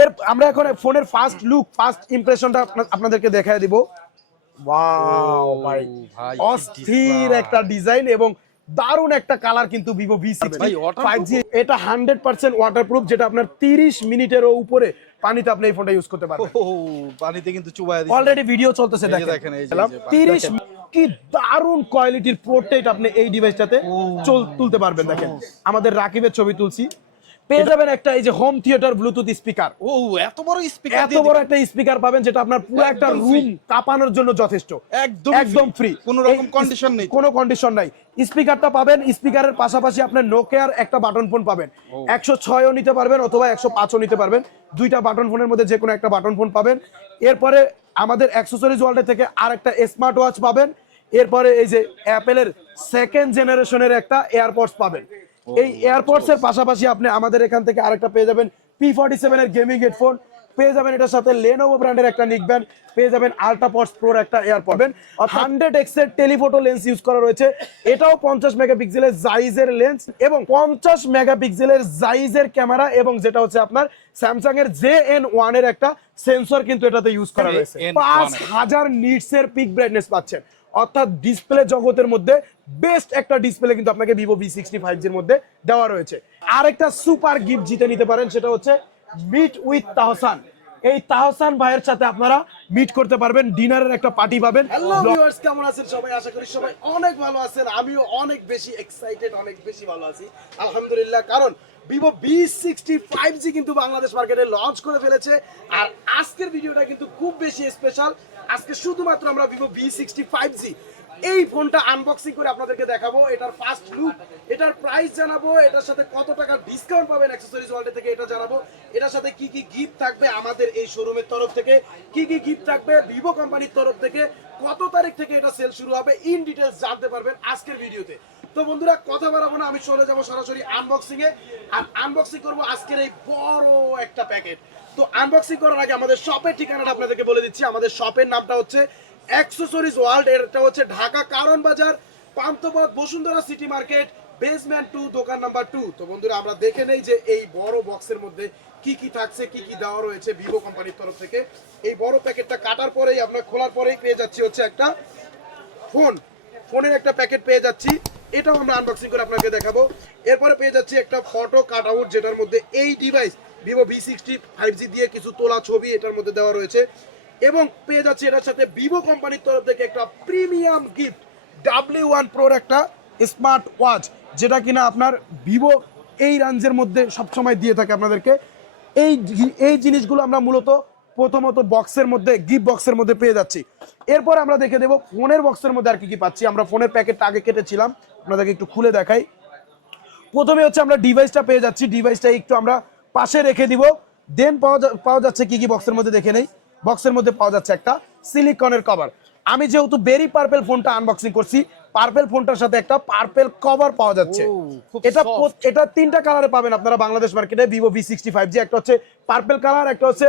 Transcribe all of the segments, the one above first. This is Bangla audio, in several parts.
এর আমরা এখন ফোনের ফার্স্ট লুক ফার্স্ট ইমপ্রেশনটা আপনাদেরকে দেখায় দিব। ওয়াও ভাই অস্থির একটা ডিজাইন এবং দারুণ একটা কালার কিন্তু ভিভো ভি সিক্স ভাই, waterproof? ফাইভ জি এটা হান্ড্রেড পার্সেন্ট ওয়াটারপ্রুফ যেটা আপনার তিরিশ মিনিটেরও উপরে পানিতে আপনি এই ফোনটা ইউজ করতে পারবেন। ও পানিতে কিন্তু চুবায় দিচ্ছে অলরেডি ভিডিও চলতেছে দেখেন। তিরিশ। কি দারুণ কোয়ালিটির পোর্ট্রেট আপনি এই ডিভাইসটাতে চল তুলতে পারবেন দেখেন। আমাদের রাকিবের ছবি তুলছি। পেয়ে যাবেন একটা এই যে হোম থিয়েটার ব্লুটুথ স্পিকার ও এত বড় স্পিকার এত বড় একটা স্পিকার পাবেন যেটা আপনার পুরো একটা রুম। কাঁপানোর জন্য যথেষ্ট। একদম একদম ফ্রি কোনো রকম কন্ডিশন নেই কোনো কন্ডিশন নাই। স্পিকারটা পাবেন স্পিকারের পাশাপাশি আপনার নোকিয়ার একটা বাটন ফোন পাবেন। একশো ছয়ও নিতে পারবেন অথবা একশো পাঁচও নিতে পারবেন। দুইটা বাটন ফোনের মধ্যে যে কোনো একটা বাটন ফোন পাবেন। এরপরে আমাদের অ্যাক্সেসরিজ ওয়ার্ল্ডের থেকে আর একটা স্মার্ট ওয়াচ পাবেন। এরপরে এই যে অ্যাপেলের সেকেন্ড জেনারেশনের একটা এয়ারপডস পাবেন। এই এয়ারপডস এর পাশাপাশি আপনি আমাদের এখান থেকে আরেকটা পেয়ে যাবেন পি ফর্টি সেভেন এর গেমিং হেডফোন পেয়ে যাবেন এটার সাথে লেনোভো ব্র্যান্ডের একটা নিকবেন পেয়ে যাবেন আলট্রাপডস প্রোর একটা এয়ার পাবেন হান্ড্রেড এক্সের টেলিফোটো লেন্স ইউজ করা রয়েছে। এটাও পঞ্চাশ মেগাপিক্সেলের জাইজের লেন্স এবং পঞ্চাশ মেগাপিক্সেলের জাইজের ক্যামেরা এবং যেটা হচ্ছে আপনার স্যামসাং এর জে এন ওয়ানের একটা সেন্সর কিন্তু এটাতে ইউজ করা রয়েছে। JN1 পাঁচ হাজার নিটস এর পিক ব্রাইটনেস পাচ্ছেন। অর্থাৎ ডিসপ্লে জগতের মধ্যে বেস্ট একটা ডিসপ্লে কিন্তু আপনাকে ভিভো ভি সিক্সটি ফাইভ জির মধ্যে দেওয়া রয়েছে। আরেকটা সুপার গিফট জিতে নিতে পারেন, সেটা হচ্ছে মিট উইথ তাহসান। এই তাহসান ভাইয়ের সাথে আপনারা মিট করতে পারবেন, ডিনারের একটা পার্টি পাবেন। হ্যালো ভিউয়ার্স কেমন আছেন সবাই? আশা করি সবাই অনেক ভালো আছেন। আমিও অনেক বেশি এক্সাইটেড অনেক বেশি ভালো আছি। আলহামদুলিল্লাহ, কারণ Vivo V sixty five G কিন্তু বাংলাদেশ মার্কেটে লঞ্চ করে ফেলেছে। আর আজকের ভিডিওটা কিন্তু খুব বেশি স্পেশাল আজকে শুধুমাত্র আমরা Vivo V sixty five G এই ফোনটা আনবক্সিং করে আপনাদেরকে দেখাবো, এটার ফার্স্ট লুক এটার প্রাইস জানাব, এটার সাথে কত টাকা ডিসকাউন্ট পাবেন অ্যাক্সেসরিজ ওয়ার্ল্ড থেকে এটা জানাব। এটার সাথে কি কি গিফট থাকবে আমাদের এই শোরুমের তরফ থেকে, কি কি গিফট থাকবে ভিভো কোম্পানির তরফ থেকে, কত তারিখ থেকে এটা সেল শুরু হবে ইন ডিটেলস জানতে পারবেন আজকের ভিডিওতে। তো বন্ধুরা, কথা বাড়াবো না, আমি চলে যাব সরাসরি আনবক্সিং এ। আর আনবক্সিং করব আজকের এই বড় একটা প্যাকেট তো আনবক্সিং করার আগে আমাদের শপের ঠিকানাটা আপনাদেরকে বলে দিচ্ছি। আমাদের শপের নামটা হচ্ছে অ্যাক্সেসরিজ ওয়ার্ল্ড এটা হচ্ছে Dhaka Karwan Bazar, Panthapath, Bashundhara city market basement two দোকান নাম্বার টু তো বন্ধুরা, আমরা দেখে নেই যে এই বড় বক্সের মধ্যে কি কি থাকছে, কি কি দেওয়া রয়েছে ভিভো কোম্পানির তরফ থেকে। এই বড় প্যাকেটটা কাটার পরেই, আমরা খোলার পরেই পেয়ে যাচ্ছি হচ্ছে একটা ফোন ফোনের একটা প্যাকেট পেয়ে যাচ্ছি। এটাও আমরা আনবক্সিং করে আপনাকে দেখাবো। এরপরে পেয়ে যাচ্ছি একটা ফটো কাট আউট যেটার মধ্যে এই device Vivo V sixty five G দিয়ে কিছু তোলা ছবি এটার মধ্যে দেওয়া রয়েছে। এবং পেয়ে যাচ্ছি এটার সাথে ভিভো কোম্পানির তরফ থেকে একটা প্রিমিয়াম গিফট ডাব্লিউ ওয়ান প্রোর একটা স্মার্ট ওয়াচ যেটা কিনা আপনার ভিভো এই রাঞ্জের মধ্যে সবসময় দিয়ে থাকে আপনাদেরকে। এই এই জিনিসগুলো আমরা মূলত প্রথমত বক্সের মধ্যে গিফট বক্সের মধ্যে পেয়ে যাচ্ছি। এরপর আমরা দেখে দেবো ফোনের বক্সের মধ্যে আর কি কি পাচ্ছি। আমরা ফোনের প্যাকেটটা আগে কেটেছিলাম, আপনাদেরকে একটু খুলে দেখাই। প্রথমে হচ্ছে আমরা ডিভাইসটা পেয়ে যাচ্ছি। ডিভাইসটা একটু আমরা পাশে রেখে দিব। দেন পাওয়া পাওয়া যাচ্ছে কি কি বক্সের মধ্যে দেখে নেই। বক্সের মধ্যে পাওয়া যাচ্ছে একটা সিলিকনের কভার আমি যেহেতু বেরি পার্পেল ফোনটা আনবক্সিং করছি পার্পেল ফোনটার সাথে একটা পার্পেল কভার পাওয়া যাচ্ছে। এটা এটা তিনটা কালারে পাবেন আপনারা বাংলাদেশ মার্কেটে Vivo V sixty five G একটা হচ্ছে পার্পেল কালার একটা হচ্ছে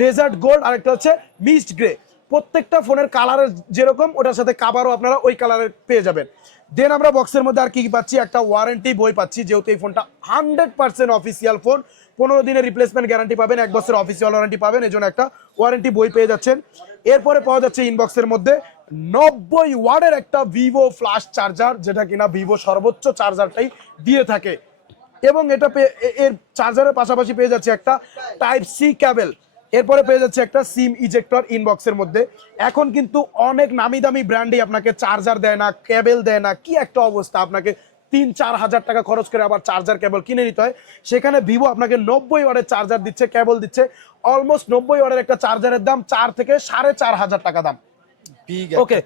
ডেজার্ট গোল্ড আর একটা হচ্ছে মিস্ট গ্রে প্রত্যেকটা ফোনের কালারের যেরকম ওটার সাথে কাভারও আপনারা ওই কালারের পেয়ে যাবেন। দেন আমরা বক্সের মধ্যে আর কি কি পাচ্ছি? একটা ওয়ারেন্টি বই পাচ্ছি যেহেতু এই ফোনটা হান্ড্রেড পার্সেন্ট অফিসিয়াল ফোন পনেরো দিনের রিপ্লেসমেন্ট গ্যারান্টি পাবেন, এক বছরের অফিসিয়াল ওয়ারেন্টি পাবেন, এই একটা ওয়ারেন্টি বই পেয়ে যাচ্ছেন। এরপরে পাওয়া যাচ্ছে ইনবক্সের মধ্যে নব্বই ওয়ার্ডের একটা ভিভো ফ্লাশ চার্জার যেটা কিনা ভিভো সর্বোচ্চ চার্জারটাই দিয়ে থাকে। এবং এটা এর চার্জারের পাশাপাশি পেয়ে যাচ্ছে একটা টাইপ সি ক্যাবেল এরপরে পেয়ে যাচ্ছে একটা সিম ইজেক্টর ইনবক্সের মধ্যে। এখন কিন্তু অনেক নামি দামি ব্র্যান্ডই আপনাকে চার্জার দেয় না ক্যাবেল দেয় না, কি একটা অবস্থা আপনাকে তিন চার হাজার টাকা খরচ করে আবার চার্জার কেবল কিনে নিতে হয়। সেখানে ভিভো আপনাকে নব্বই ওয়ার্ডের চার্জার দিচ্ছে কেবল দিচ্ছে। অলমোস্ট নব্বই ওয়ার্ডের একটা চার্জারের দাম চার থেকে সাড়ে চার হাজার টাকা দাম। ওকে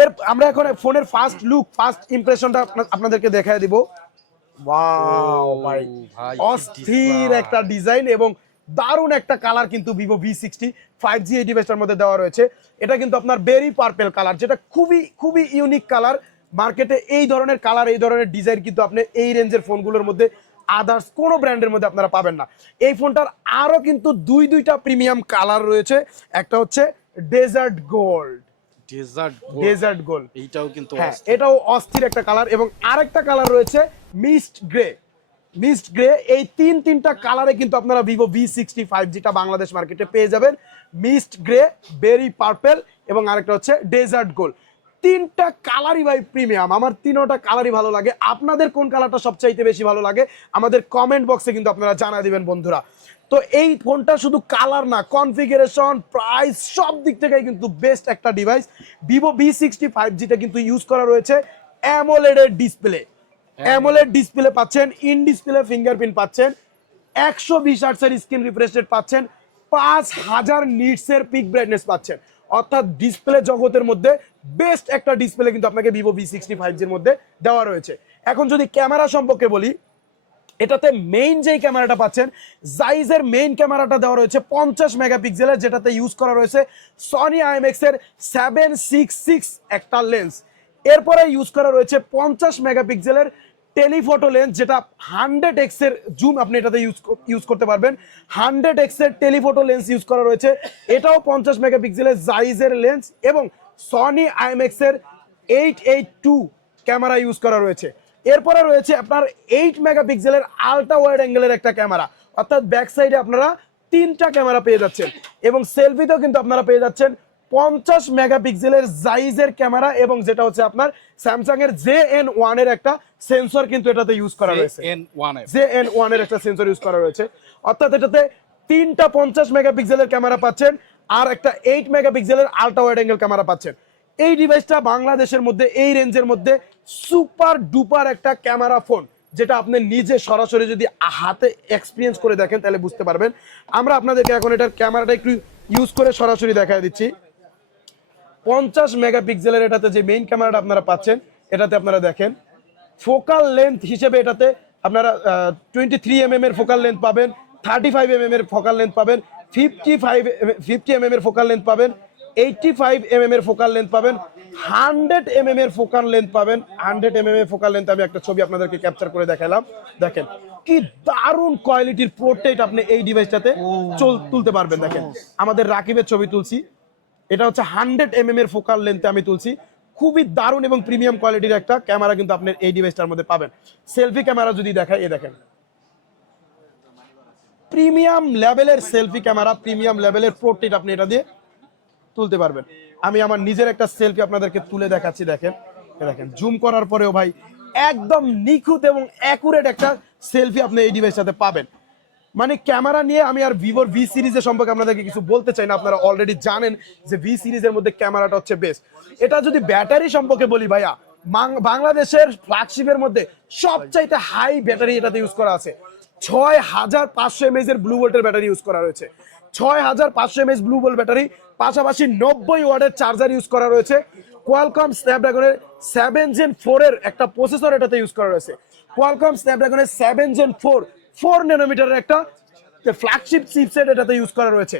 এর আমরা এখন ফোনের ফার্স্ট লুক ফার্স্ট ইমপ্রেশনটা আপনাদেরকে দেখায় দিব। ওয়াও ভাই ভাই, অস্থির একটা ডিজাইন এবং দারুণ একটা কালার কিন্তু Vivo V sixty five G এই ডিভাইসটার মধ্যে দেওয়া রয়েছে। এটা কিন্তু আপনার বেরি পার্পেল কালার যেটা খুবই খুবই ইউনিক কালার মার্কেটে এই ধরনের কালার এই ধরনের ডিজাইন কিন্তু আপনি এই রেঞ্জের ফোনগুলোর মধ্যে আদার্স কোনো ব্র্যান্ডের মধ্যে আপনারা পাবেন না। এই ফোনটার আরও কিন্তু দুই দুইটা প্রিমিয়াম কালার রয়েছে। একটা হচ্ছে desert gold desert desert gold এইটাও কিন্তু হ্যাঁ এটাও অস্থির একটা কালার এবং আরেকটা কালার রয়েছে মিস্ট গ্রে মিস্ট গ্রে এই তিন তিনটা কালারে কিন্তু আপনারা ভিভো ভি সিক্সটি ফাইভ জিটা বাংলাদেশ মার্কেটে পেয়ে যাবেন। মিস্ট গ্রে বেরি পার্পেল এবং আরেকটা হচ্ছে ডেজার্ট গোল্ড তিনটা কালারই ভাই প্রিমিয়াম আমার তিনোটা কালারই ভালো লাগে। আপনাদের কোন কালারটা সবচাইতে বেশি ভালো লাগে? আমাদের কমেন্ট বক্সে কিন্তু আপনারা জানা দিবেন বন্ধুরা। তো এই ফোনটা শুধু কালার না কনফিগারেশন প্রাইস সব দিক থেকেই কিন্তু বেস্ট একটা device Vivo V sixty five জিটা কিন্তু ইউজ করা রয়েছে অ্যামোলেডের ডিসপ্লে অ্যামোলেড ডিসপ্লে পাচ্ছেন ইন ডিসপ্লে ফিঙ্গারপ্রিন্ট পাচ্ছেন একশো বিশ আর্টসের স্ক্রিন রিফ্রেশ রেট পাচ্ছেন পাঁচ হাজার নিটসের পিক ব্রাইটনেস পাচ্ছেন। অর্থাৎ ডিসপ্লে জগতের মধ্যে বেস্ট একটা ডিসপ্লে কিন্তু আপনাকে ভিভো ভি সিক্সটি ফাইভ জির মধ্যে দেওয়া রয়েছে। এখন যদি ক্যামেরা সম্পর্কে বলি, এটাতে মেইন যেই ক্যামেরাটা পাচ্ছেন জাইজের মেইন ক্যামেরাটা দেওয়া রয়েছে পঞ্চাশ মেগাপিক্সেলের যেটাতে ইউজ করা রয়েছে সনি আইএমএক্স এর সেভেন সিক্স সিক্স একটা লেন্স এরপরে ইউজ করা রয়েছে পঞ্চাশ মেগাপিক্সেলের টেলিফটো লেন্স যেটা হান্ড্রেড এক্সের জুম আপনি এটাতে ইউজ ইউজ করতে পারবেন। হান্ড্রেড এক্সের টেলিফটো লেন্স ইউজ করা রয়েছে। এটাও পঞ্চাশ মেগাপিক্সেলের জাইজের লেন্স এবং সনি আইএমএক্স এর eight eight two camera use করা রয়েছে। এরপরে রয়েছে আপনার এইট মেগাপিক্সেলের আলট্রা ওয়াইড অ্যাঙ্গেলের একটা ক্যামেরা। অর্থাৎ ব্যাক সাইডে আপনারা তিনটা ক্যামেরা পেয়ে যাচ্ছেন এবং সেলফিতেও কিন্তু আপনারা পেয়ে যাচ্ছেন পঞ্চাশ মেগাপিক্সেলের জাইজের ক্যামেরা এবং যেটা হচ্ছে আপনার স্যামসাং এর জে এন ওয়ানের একটা সেন্সর কিন্তু এটাতে ইউজ করা রয়েছে। জে এন ওয়ানের একটা সেন্সর ইউজ করা রয়েছে। অর্থাৎ এটাতে তিনটা পঞ্চাশ মেগাপিক্সেলের ক্যামেরা পাচ্ছেন। আর একটা এইট মেগাপিক্সেলের আলট্রা ওয়াইড অ্যাঙ্গেল ক্যামেরা পাচ্ছেন। এই ডিভাইসটা বাংলাদেশের মধ্যে, এই রেঞ্জের মধ্যে সুপার ডুপার একটা ক্যামেরা ফোন যেটা আপনি নিজে সরাসরি যদি হাতে এক্সপিরিয়েন্স করে দেখেন, তাহলে বুঝতে পারবেন। আমরা আপনাদেরকে এখন এটার ক্যামেরাটা একটু ইউজ করে সরাসরি দেখায় দিচ্ছি। পঞ্চাশ মেগাপিক্সেলের এটাতে যে মেইন ক্যামেরাটা আপনারা পাচ্ছেন, এটাতে আপনারা দেখেন। ফোকাল লেন্থ হিসেবে এটাতে আপনারা টোয়েন্টি থ্রি এম এর ফোকাল লেন্থ পাবেন থার্টি ফাইভ এম এর ফোকাল লেন্থ পাবেন ফিফটি ফাইভ ফিফটি এম এর ফোকাল লেন্থ পাবেন এইটটি ফাইভ এম এর ফোকাল লেন্থ পাবেন হান্ড্রেড এম এর ফোকাল লেন্থ পাবেন হান্ড্রেড এম এর ফোকাল লেন্থ আমি একটা ছবি আপনাদেরকে ক্যাপচার করে দেখালাম। দেখেন কি দারুণ কোয়ালিটির পোর্ট্রেট আপনি এই ডিভাইসটাতে চল তুলতে পারবেন। দেখেন আমাদের রাকিবের ছবি তুলছি। এটা হচ্ছে হান্ড্রেড এম এর ফোকাল লেন্থে আমি তুলছি। খুবই দারুণ এবং প্রিমিয়াম কোয়ালিটির একটা ক্যামেরা কিন্তু আপনি এই ডিভাইসটার মধ্যে পাবেন। সেলফি ক্যামেরা যদি দেখায় এ দেখেন প্রিমিয়াম লেভেলের সেলফি ক্যামেরা, প্রিমিয়াম লেভেলের পোর্ট্রেট আপনি এটা দিয়ে তুলতে পারবেন। আমি আমার নিজের একটা সেলফি আপনাদেরকে তুলে দেখাচ্ছি, দেখেন। দেখেন জুম করার পরেও ভাই একদম নিখুঁত এবং অ্যাকুরেট একটা সেলফি আপনি এই ডিভাইসটাতে পাবেন। মানে ক্যামেরা নিয়ে আমি আর ভিভোর ভি সিরিজের সম্পর্কে আপনাদেরকে কিছু বলতে চাই না, আপনারা অলরেডি জানেন যে ভি সিরিজের মধ্যে ক্যামেরাটা হচ্ছে বেস্ট এটা যদি ব্যাটারি সম্পর্কে বলি ভাইয়া বাংলাদেশের ফ্ল্যাগশিপের মধ্যে সবচাইতে হাই ব্যাটারি এটাতে ইউজ করা আছে। ছয় হাজার পাঁচশো এমএজ এর ব্লু ভোল্টের ব্যাটারি ইউজ করা রয়েছে। ছয় হাজার পাঁচশো এমএস ব্লু ভোল্ট ব্যাটারি পাশাপাশি নব্বই ওয়ার্ডের চার্জার ইউজ করা রয়েছে। কোয়ালকম স্ন্যাপড্রাগনের সেভেন জেন ফোর এর একটা প্রসেসর এটাতে ইউজ করা রয়েছে। কোয়ালকম স্ন্যাপড্রাগনের সেভেন জেন ফোর ফোর ন্যানোমিটারের একটা ফ্ল্যাগশিপ চিপসেট এটাতে ইউজ করা রয়েছে।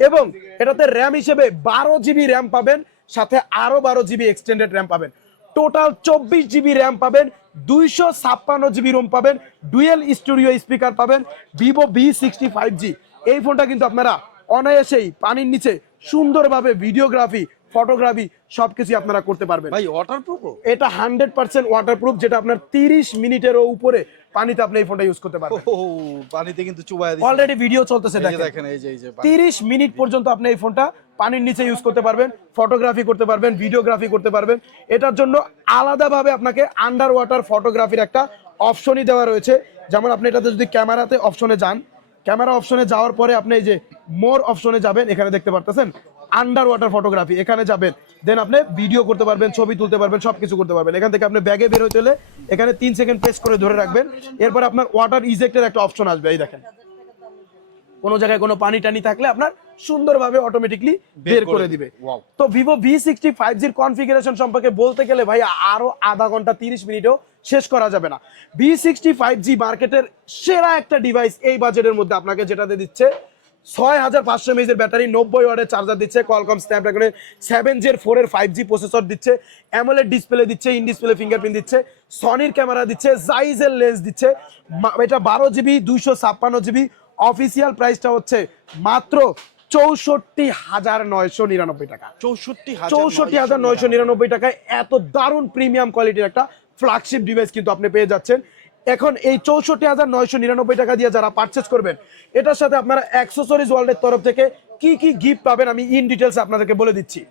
এবং এটাতে র্যাম হিসেবে বারো জিবি র্যাম পাবেন, সাথে আরও বারো জিবি এক্সটেন্ডেড র্যাম পাবেন। টোটাল চব্বিশ জিবি র্যাম পাবেন দুইশো ছাপ্পান্ন জিবি রোম পাবেন, ডুয়েল স্টুডিও স্পিকার পাবেন, Vivo V sixty five G. এই ফোনটা কিন্তু আপনারা অনায়াসেই পানির নিচে সুন্দরভাবে ভিডিওগ্রাফি ফটোগ্রাফি সবকিছু আপনারা করতে পারবেন। ভাই ওয়াটার প্রুফ এটা হান্ড্রেড পার্সেন্ট ওয়াটারপ্রুফ যেটা আপনার তিরিশ মিনিটেরও উপরে পানিতে আপনি এই ফোনটা ইউজ করতে পারবেন। পানিতে কিন্তু চুবাই অলরেডি ভিডিও চলতেছে দেখেন। এই যে এই যে। তিরিশ মিনিট পর্যন্ত আপনি এই ফোনটা পানির নিচে ইউজ করতে পারবেন ফটোগ্রাফি করতে পারবেন ভিডিওগ্রাফি করতে পারবেন। এটার জন্য আলাদাভাবে আপনাকে আন্ডার ওয়াটার ফটোগ্রাফির একটা অপশনই দেওয়া রয়েছে। যেমন আপনি এটাতে যদি ক্যামেরাতে অপশনে যান ক্যামেরা অপশনে যাওয়ার পরে আপনি এই যে মোর অপশনে যাবেন এখানে দেখতে পারতেছেন? আন্ডার ওয়াটার ফটোগ্রাফি এখানে যাবেন দেন আপনি ভিডিও করতে পারবেন ছবি তুলতে পারবেন সবকিছু করতে পারবেন। এখান থেকে আপনি ব্যাগে বের হতে হলে এখানে তিন সেকেন্ড প্রেস করে ধরে রাখবেন। এরপর আপনার ওয়াটার ইজেক্টের একটা অপশন আসবে এই দেখেন। কোনো জায়গায় কোনো পানি টানি থাকলে আপনার সুন্দরভাবে অটোমেটিকলি বের করে দিবে। তো ভিভো ভি সিক্সটি ফাইভ জির কনফিগারেশন সম্পর্কে বলতে গেলে ভাই আরও আধা ঘণ্টা তিরিশ মিনিটও শেষ করা যাবে না। ভি সিক্সটি ফাইভ জি মার্কেটের সেরা একটা ডিভাইস এই বাজেটের মধ্যে আপনাকে যেটাতে দিচ্ছে ছয় হাজার পাঁচশো এমএজের ব্যাটারি নব্বই ওয়ার্ডের চার্জার দিচ্ছে কলকম স্ন্যাপড্রাগনের সেভেন জের ফোর এর ফাইভ জি প্রসেসর দিচ্ছে অ্যামোলেড ডিসপ্লে দিচ্ছে ইন ডিসপ্লে ফিঙ্গারপ্রিন্ট দিচ্ছে সনির ক্যামেরা দিচ্ছে জাইজের লেন্স দিচ্ছে এটা বারো জিবি দুইশো ছাপ্পান্ন জিবি অফিসিয়াল প্রাইসটা হচ্ছে মাত্র চৌষট্টি হাজার নয়শো নিরানব্বই টাকা। চৌষট্টি চৌষট্টি হাজার নয়শো নিরানব্বই টাকায় এত দারুণ প্রিমিয়াম কোয়ালিটির একটা ফ্ল্যাগশিপ ডিভাইস কিন্তু আপনি পেয়ে যাচ্ছেন। এখন এই চৌষট্টি হাজার নয়শো নিরানব্বই টাকা দিয়ে যারা পারচেস করবেন এটার সাথে আপনারা অ্যাক্সেসরিজ ওয়ার্ল্ডের তরফ থেকে কি কি গিফট পাবেন আমি ইন ডিটেলস আপনাদেরকে বলে দিচ্ছি।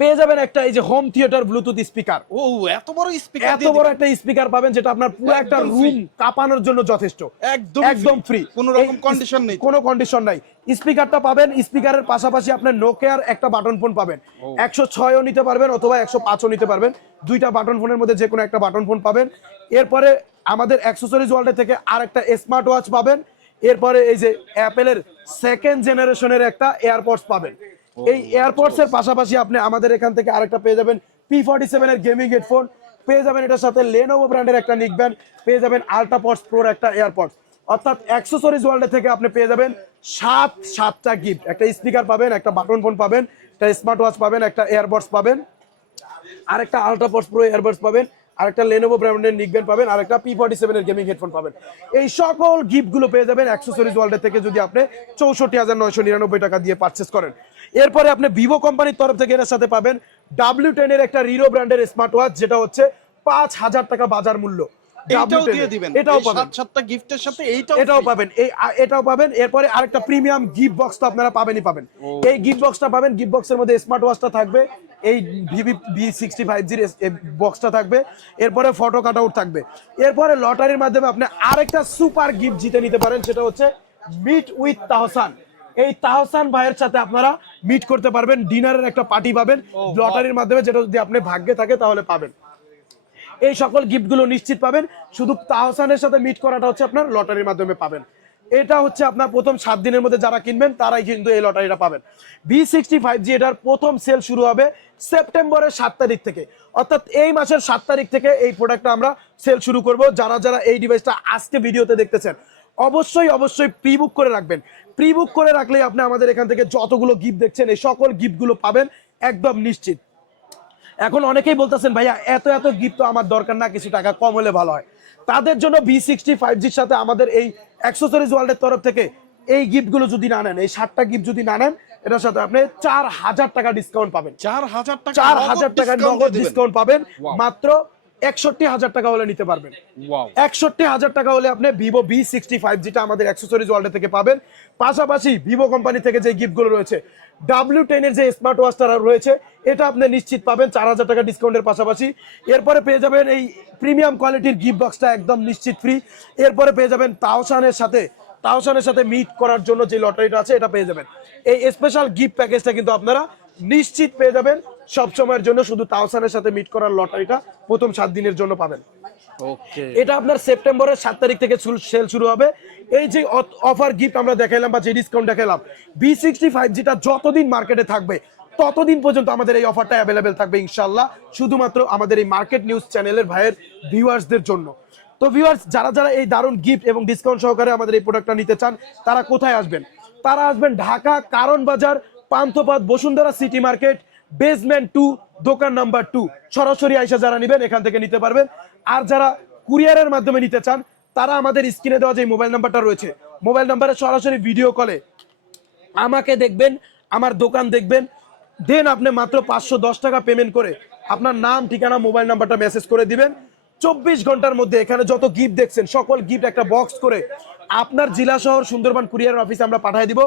পেয়ে যাবেন একটা এই যে হোম থিয়েটার ব্লুটুথ স্পিকার ও এত বড় স্পিকার এত বড় একটা স্পিকার পাবেন যেটা আপনার পুরো একটা রুম। কাঁপানোর জন্য যথেষ্ট। একদম একদম ফ্রি কোনো রকম কন্ডিশন নেই কোনো কন্ডিশন নাই। স্পিকারটা পাবেন স্পিকারের পাশাপাশি আপনার নোকিয়ার একটা বাটন ফোন পাবেন। একশো ছয়ও নিতে পারবেন অথবা একশো পাঁচও নিতে পারবেন। দুইটা বাটন ফোনের মধ্যে যে কোনো একটা বাটন ফোন পাবেন। এরপরে আমাদের অ্যাক্সেসরিজ ওয়ার্ল্ডের থেকে আর একটা স্মার্ট ওয়াচ পাবেন। এরপরে এই যে অ্যাপেলের সেকেন্ড জেনারেশনের একটা এয়ারপডস পাবেন। এই এয়ারপডস এর পাশাপাশি আপনি আমাদের এখান থেকে আরেকটা পেয়ে যাবেন পি ফর্টি সেভেন এর গেমিং হেডফোন পেয়ে যাবেন এটার সাথে লেনোভো ব্র্যান্ডের একটা নিকবেন পেয়ে যাবেন আলট্রাপডস প্রোর একটা এয়ারপডস অর্থাৎ অ্যাক্সেসরিজ ওয়ার্ল্ডে থেকে আপনি পেয়ে যাবেন সাত সাতটা গিফট একটা স্পিকার পাবেন একটা বাটন ফোন পাবেন একটা স্মার্ট ওয়াচ পাবেন একটা এয়ারবডস পাবেন। আর একটা আলট্রাপডস প্রো এয়ারবডস পাবেন। আর একটা লেনোভো ব্র্যান্ডের নিকবেন পাবেন আর একটা পি ফর্টি সেভেনের গেমিং হেডফোন পাবেন। এই সকল গিফটগুলো পেয়ে যাবেন অ্যাক্সেসরিজ ওয়ার্ল্ডের থেকে যদি আপনি চৌষট্টি হাজার নয়শো নিরানব্বই টাকা দিয়ে পারচেস করেন। এরপরে আপনি ভিভো কোম্পানির তরফ থেকে এর সাথে পাবেন ডাব্লিউ টেনের একটা রিরো ব্র্যান্ডের স্মার্ট ওয়াচ যেটা হচ্ছে পাঁচ হাজার টাকা বাজার মূল্য। এটাও দিয়ে দিবেন। এটাও পাবেন। সাতটা গিফটের সাথে এইটাও এটাও পাবেন। এই এটাও পাবেন। এরপরে আরেকটা প্রিমিয়াম গিফট বক্স তো আপনারা পাবেনই পাবেন। এই গিফট বক্সটা পাবেন। গিফট বক্সের মধ্যে স্মার্ট ওয়াচটা থাকবে। এই ভিভি ভি সিক্সটি ফাইভ জির বক্সটা থাকবে। এরপরে ফটো কাট আউট থাকবে। এরপরে লটারির মাধ্যমে আপনি আরেকটা সুপার গিফট জিতে নিতে পারেন। সেটা হচ্ছে মিট উইথ তাহসান এই তাহসান ভাইয়ের সাথে আপনারা মিট করতে পারবেন। ডিনারের একটা পার্টি পাবেন। লটারির মাধ্যমে যেটা যদি আপনি ভাগ্যে থাকে তাহলে পাবেন। এই সকল গিফটগুলো নিশ্চিত পাবেন। শুধু তাহসানের সাথে মিট করাটা হচ্ছে আপনার লটারির মাধ্যমে পাবেন। এটা হচ্ছে আপনার প্রথম সাত দিনের মধ্যে যারা কিনবেন, তারাই কিন্তু এই লটারিটা পাবেন। ভি সিক্সটি ফাইভ জি এটার প্রথম সেল শুরু হবে সেপ্টেম্বরের সাত তারিখ থেকে। অর্থাৎ এই মাসের সাত তারিখ থেকে এই প্রোডাক্টটা আমরা সেল শুরু করব। যারা যারা এই ডিভাইসটা আজকে ভিডিওতে দেখতেছেন, অবশ্যই অবশ্যই প্রি বুক করে রাখবেন। প্রি বুক করে রাখলেই আপনি আমাদের এখান থেকে যতগুলো গিফট দেখছেন, এই সকল গিফটগুলো পাবেন একদম নিশ্চিত। এখন অনেকেই বলতেছেন ভাইয়া এত এত গিফট তো আমার দরকার না কিছু টাকা কম হলে ভালো হয়। তাদের জন্য ভি সিক্সটি ফাইভ জির সাথে আমাদের এই অ্যাক্সেসরিজ ওয়ার্ল্ডের তরফ থেকে এই গিফটগুলো যদি না নেন এই ষাটটা গিফট যদি না নেন এটার সাথে আপনি চার হাজার টাকা ডিসকাউন্ট পাবেন। চার হাজার টাকা চার হাজার টাকা নগদ ডিসকাউন্ট পাবেন মাত্র একষট্টি হাজার টাকা হলে নিতে পারবেন। একষট্টি হাজার টাকা হলে আপনি ভিভো ভি সিক্সটি ফাইভ যেটা আমাদের অ্যাক্সেসরিজ ওয়ার্ল্ড থেকে পাবেন। পাশাপাশি ভিভো কোম্পানি থেকে যে গিফটগুলো রয়েছে ডাব্লিউ টেনের যে স্মার্ট ওয়াচটা রয়েছে, এটা আপনি নিশ্চিত পাবেন, চার হাজার টাকা ডিসকাউন্টের পাশাপাশি। এরপরে পেয়ে যাবেন এই প্রিমিয়াম কোয়ালিটির গিফট বক্সটা একদম নিশ্চিত ফ্রি এরপরে পেয়ে যাবেন তাওসানের সাথে তাওসানের সাথে মিট করার জন্য যে লটারিটা আছে, এটা পেয়ে যাবেন। এই স্পেশাল গিফট প্যাকেজটা কিন্তু আপনারা নিশ্চিত পেয়ে যাবেন সব সময়ের জন্য, শুধু তাওসানের সাথে মিট করার লটারিটা প্রথম সাত দিনের জন্য পাবেন। এটা আপনার সেপ্টেম্বরের সাত তারিখ থেকে সেল শুরু হবে। এই যে অফার গিফট আমরা দেখাইলাম বা যে ডিসকাউন্ট দেখাইলাম বি সিক্সটি ফাইভ যেটা যতদিন মার্কেটে থাকবে, ততদিন পর্যন্ত আমাদের এই অফারটা অ্যাভেলেবেল থাকবে ইনশাল্লাহ শুধুমাত্র আমাদের এই মার্কেট নিউজ চ্যানেলের ভাইয়ের ভিউয়ার্সদের জন্য। তো ভিউয়ার্স যারা যারা এই দারুণ গিফট এবং ডিসকাউন্ট সহকারে আমাদের এই প্রোডাক্টটা নিতে চান, তারা কোথায় আসবেন? তারা আসবেন Dhaka Karwan Bazar Panthapath Bashundhara city market basement two দোকান নাম্বার টু সরাসরি আইসা যারা নেবেন, এখান থেকে নিতে পারবেন। আর যারা কুরিয়ারের মাধ্যমে নিতে চান, তারা আমাদের স্ক্রিনে দেওয়া যে মোবাইল নাম্বারটা রয়েছে, মোবাইল নাম্বারে সরাসরি ভিডিও কলে আমাকে দেখবেন, আমার দোকান দেখবেন দেন আপনি মাত্র পাঁচশো দশ টাকা পেমেন্ট করে আপনার নাম, ঠিকানা, মোবাইল নাম্বারটা মেসেজ করে দিবেন। চব্বিশ ঘণ্টার মধ্যে এখানে যত গিফট দেখছেন, সকল গিফট একটা বক্স করে আপনার জেলা শহর সুন্দরবন কুরিয়ারের অফিসে আমরা পাঠিয়ে দিব।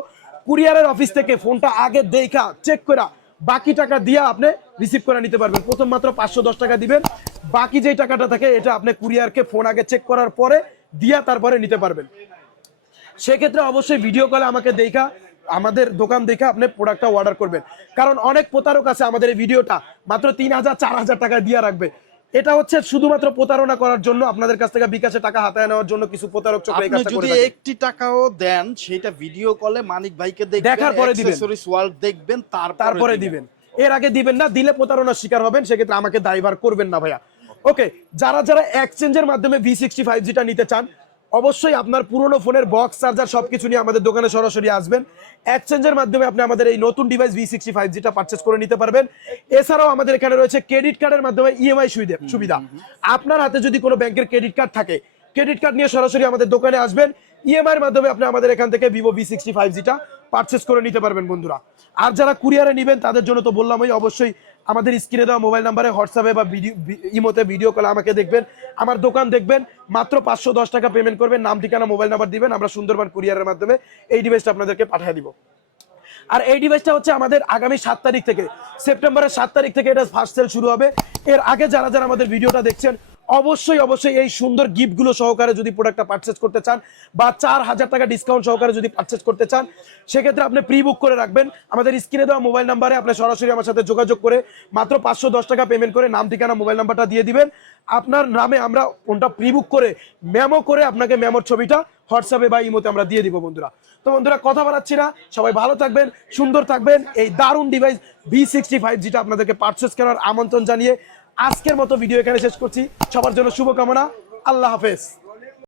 কুরিয়ারের অফিস থেকে ফোনটা আগে দেখা চেক করা, বাকি টাকা দিয়ে আপনি রিসিভ করে নিতে পারবেন। প্রথম মাত্র পাঁচশো দশ টাকা দিবেন। বাকি যেই টাকাটা থাকে এটা আপনি কুরিয়ারকে ফোন আগে চেক করার পরে দিয়া তারপরে নিতে পারবেন। সেক্ষেত্রে অবশ্যই ভিডিও কলে আমাকে দেখা আমাদের দোকান দেখে আপনি প্রোডাক্টটা অর্ডার করবেন। কারণ অনেক প্রতারক আছে আমাদের এই ভিডিওটা মাত্র তিন হাজার চার হাজার টাকা দিয়ে রাখবে। এটা হচ্ছে শুধুমাত্র প্রতারণা করার জন্য আপনাদের কাছ থেকে বিকাশে টাকা হাতায় নেওয়ার জন্য কিছু প্রতারক চক্র এই আপনি কাজটা করে যদি একটি টাকাও দেন সেটা ভিডিও কলে মানিক ভাইকে দেখবেন দেখার পরে দিবেন। অ্যাক্সেসরিজ ওয়ার্ল্ড দেখবেন তারপরে তারপরে দিবেন। এর আগে দিবেন না দিলে প্রতারণার শিকার হবেন সেক্ষেত্রে আমাকে দায়ভার করবেন না ভাইয়া। ওকে যারা যারা এক্সচেঞ্জের মাধ্যমে ভি সিক্সটি ফাইভ জিটা নিতে চান অবশ্যই আপনার পুরনো ফোনের বক্স চার্জার সবকিছু নিয়ে আমাদের দোকানে সরাসরি আসবেন। এক্সচেঞ্জের মাধ্যমে আপনি আমাদের এই নতুন ডিভাইস ভি সিক্সটি ফাইভ জিটা পারচেস করে নিতে পারবেন। এছাড়াও আমাদের এখানে রয়েছে ক্রেডিট কার্ডের মাধ্যমে ইএমআই সুবিধা আপনার হাতে যদি কোনো ব্যাংকের ক্রেডিট কার্ড থাকে ক্রেডিট কার্ড নিয়ে সরাসরি আমাদের দোকানে আসবেন। ইএমআই এর মাধ্যমে আপনি আমাদের এখান থেকে ভিভো ভি সিক্সটি ফাইভ জিটা পারচেস করে নিতে পারবেন বন্ধুরা। আর যারা কুরিয়ারে নেবেন তাদের জন্য তো বললামই অবশ্যই আমাদের স্ক্রিনে দেওয়া মোবাইল নাম্বারে হোয়াটসঅ্যাপে বা ভিডিও ইমোতে ভিডিও কলে আমাকে দেখবেন। আমার দোকান দেখবেন, মাত্র পাঁচশো দশ টাকা পেমেন্ট করবেন। নাম, ঠিকানা, মোবাইল নাম্বার দিবেন। আমরা সুন্দরবন কুরিয়ারের মাধ্যমে এই ডিভাইসটা আপনাদেরকে পাঠিয়ে দিব। আর এই ডিভাইসটা হচ্ছে আমাদের আগামী সাত তারিখ থেকে, সেপ্টেম্বরের সাত তারিখ থেকে এটা ফার্স্ট সেল শুরু হবে। এর আগে যারা যারা আমাদের ভিডিওটা দেখছেন অবশ্যই অবশ্যই এই সুন্দর গিফটগুলো সহকারে যদি প্রোডাক্টটা পারচেস করতে চান বা চার হাজার টাকা ডিসকাউন্ট সহকারে যদি পারচেস করতে চান, সেক্ষেত্রে আপনি প্রি বুক করে রাখবেন। আমাদের স্ক্রিনে দেওয়া মোবাইল নাম্বারে আপনি সরাসরি আমার সাথে যোগাযোগ করে মাত্র পাঁচশো দশ টাকা পেমেন্ট করে নাম, ঠিকানা মোবাইল নাম্বারটা দিয়ে দিবেন। আপনার নামে আমরা ফোনটা প্রি বুক করে মেমো করে আপনাকে মেমোর ছবিটা হোয়াটসঅ্যাপে বা ইমোতে আমরা দিয়ে দিব বন্ধুরা। তো বন্ধুরা, কথা বাড়াচ্ছি না। সবাই ভালো থাকবেন, সুন্দর থাকবেন। এই দারুণ ডিভাইস ভি সিক্সটি ফাইভ যেটা আপনাদেরকে পারচেস করার আমন্ত্রণ জানিয়ে আজকের মতো ভিডিও এখানে শেষ করছি। সবার জন্য শুভকামনা। আল্লাহ হাফেজ।